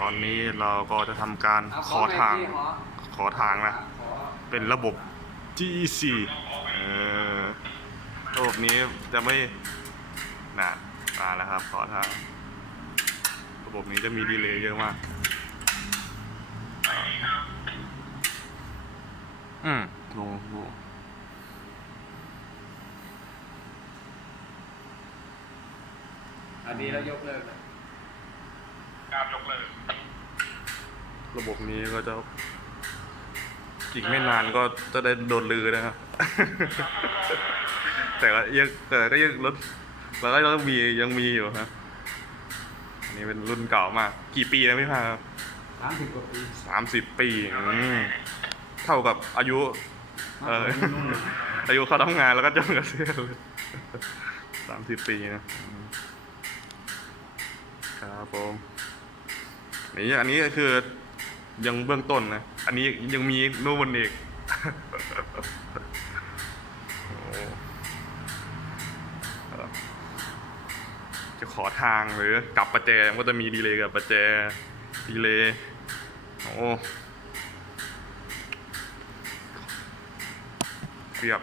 ตอนนี้เราก็จะทำการขอทางขอทางนะขอเป็นระบบ GEC เออระบบนี้จะไม่นานมาแล้วครับ ขอทาง ระบบนี้จะมีดีเลย์เยอะมาก อืมลงลงอันนี้แล้วยกเลิกเลยการยกเลิก ระบบนี้ก็จะอีกไม่นานก็จะได้โดนลือนะครับ แต่ก็ยังแต่ก็ยังรถแล้วก็ยังมียังมีอยู่ครับอันนี้เป็นรุ่นเก่ามาก กี่ปีแล้วพี่พาครับสามสิบกว่าปีสามสิบปีอืมเท่ากับอายุ เอออายุเขาทำงานแล้วก็จนเกษียณเลยสามสิบปีนะอืมครับผมนี่อันนี้ก็คือ ยังเบื้องต้นนะ อันนี้ยังมีนู่นอีกจะขอทางหรือกลับประแจมันก็จะมีดีเลย์กับประแจดีเลย์โอ้เรียบ